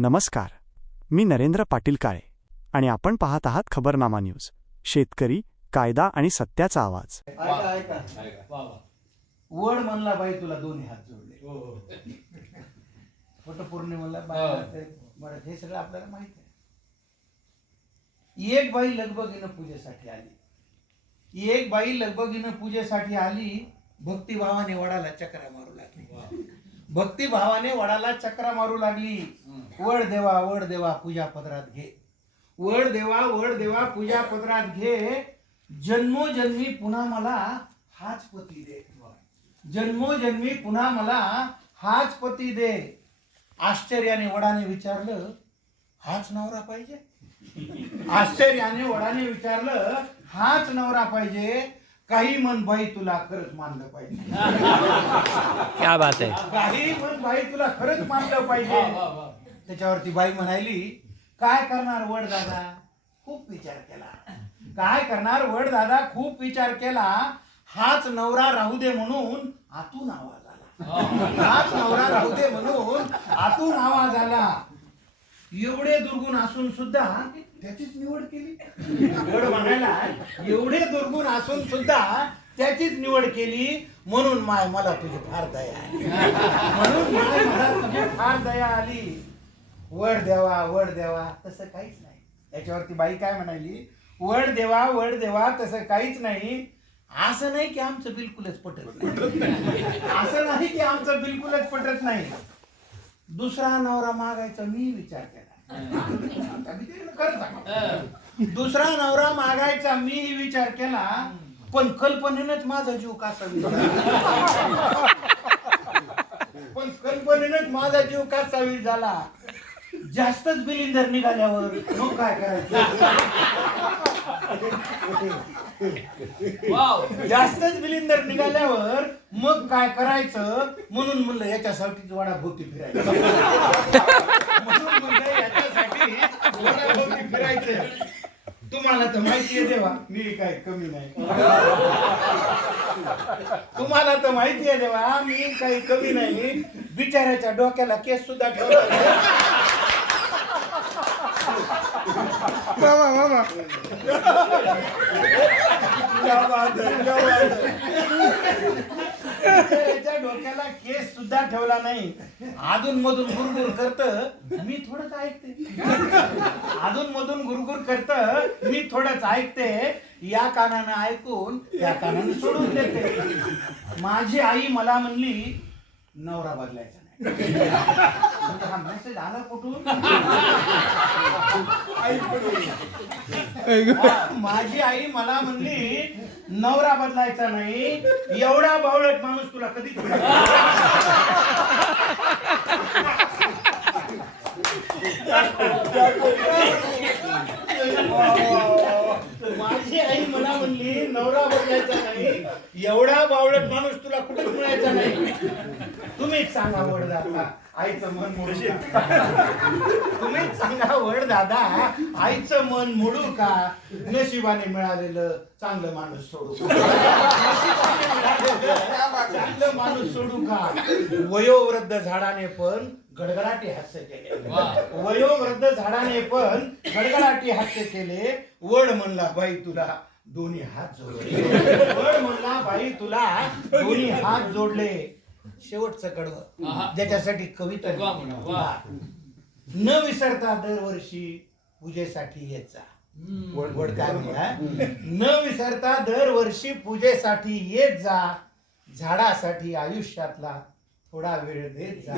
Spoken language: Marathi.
नमस्कार, मी नरेंद्र पाटील काळे आणि आपण पाहत आहात खबरनामा न्यूज. शेतकरी, कायदा आणि सत्याचा आवाज. वड म्हणला बाई तुला दोन्ही हात जोडले. वटपौर्णिमेला बाई हे सगळं आपल्याला माहित आहे. एक बाई लगबगीनं पूजेसाठी आली. एक बाई लगबगीनं पूजेसाठी आली. भक्तिभावाने वडाला चक्रा मारू लागली. भक्तिभावाने वडाला चक्रा मारू लागली. वड देवा पूजा पदरात घे. वड देवा पूजा पदरात घे. जन्मोजन्मी पुन्हा मला हाच पती दे. जन्मोजन्मी पुन्हा मला हाच पती दे. आश्चर्याने वडाने विचारलं, हाच नवरा पाहिजे? आश्चर्याने वडाने विचारलं, हाच नवरा पाहिजे? काही मन बाई तुला खरंच मानलं पाहिजे. क्या बात है. काही मन बाई तुला खरंच मानलं पाहिजे. त्याच्यावरती बाई म्हणाली, काय करणार वड दादा? खूप विचार केला. काय करणार वड दादा? खूप विचार केला. हाच नवरा राहू दे म्हणून आतून आवाज आला. हाच नवरा राहू दे म्हणून आतून आवाज आला. एवढे दुर्गुण असून सुद्धा त्याचीच निवड केली. वड म्हणायला, एवढे दुर्गुण असून सुद्धा त्याचीच निवड केली. म्हणून माय मला तुझी फार दया आली. म्हणून माय मला तुझी फार दया आली. वड देवा तसं काहीच नाही. त्याच्यावरती बाई काय म्हणाली, वड देवा तसं काहीच नाही. असं नाही की आमचं बिलकुलच पटत नाही. असं नाही की आमचं बिलकुलच पटत नाही. दुसरा नवरा मागायचा मी विचार केला. दुसरा नवरा मागायचा मी विचार केला. पण कल्पनेनंच माझा जीव कासा पण कल्पनेनंच माझा जीव कासावीर झाला. जास्तच बिलिंदर निघाल्यावर मग काय करायचं? जास्तच बिलिंदर निघाल्यावर मग काय करायचं? म्हणून म्हणलं याच्यासाठीच वडाभोवती फिरायचं. म्हणून म्हणलं याच्यासाठी वडाभोवती फिरायचं. तुम्हाला तर माहिती आहे देवा, मी काय कमी नाही. तुम्हाला तर माहिती आहे देवा, मी काही कमी नाही. बिचाऱ्याच्या डोक्याला केस सुद्धा ठेवला. मामा डोक्याला केस सुद्धा ठेवला नाही. अधून मधून गुरगुर करत मी थोडंच ऐकते. अधून मधून गुरगुर करत मी थोडंच ऐकते. या कानानं ऐकून त्या कानानं सोडून देते. माझी आई मला म्हणली, नवरा बदलायचा नाही. हा मेसेज आला कुठून? माझी आई मला म्हणली, नवरा बदलायचा नाही. एवढा बावळट माणूस तुला कधीच माझी आई मला म्हणली, नवरा बदलायचा नाही. एवढा बावळट माणूस तुला कुठेच मिळायचा नाही. तुम्हीच सांगा वड दादा, आईचं मन मोडू का? तुम्हीच सांगा वड दादा, आईचं मन मोडू का? नशिबाने मिळालेलं चांगलं माणूस सोडू का? चांगलं माणूस सोडू का? वयोवृद्ध झाडाने पण गडगडाटी हास्य केले. वयोवृद्ध झाडाने पण गडगडाटी हास्य केले. वड म्हणला, बाई तुला दोन्ही हात जोडले. वड म्हणला, बाई तुला दोन्ही हात जोडले. शेवटचं कडवं ज्याच्यासाठी कविता, न विसरता दरवर्षी पूजेसाठी येत जा. वड काय म्हणा, न विसरता दरवर्षी पूजेसाठी येत जा. झाडासाठी आयुष्यातला थोडा वेळ देत जा.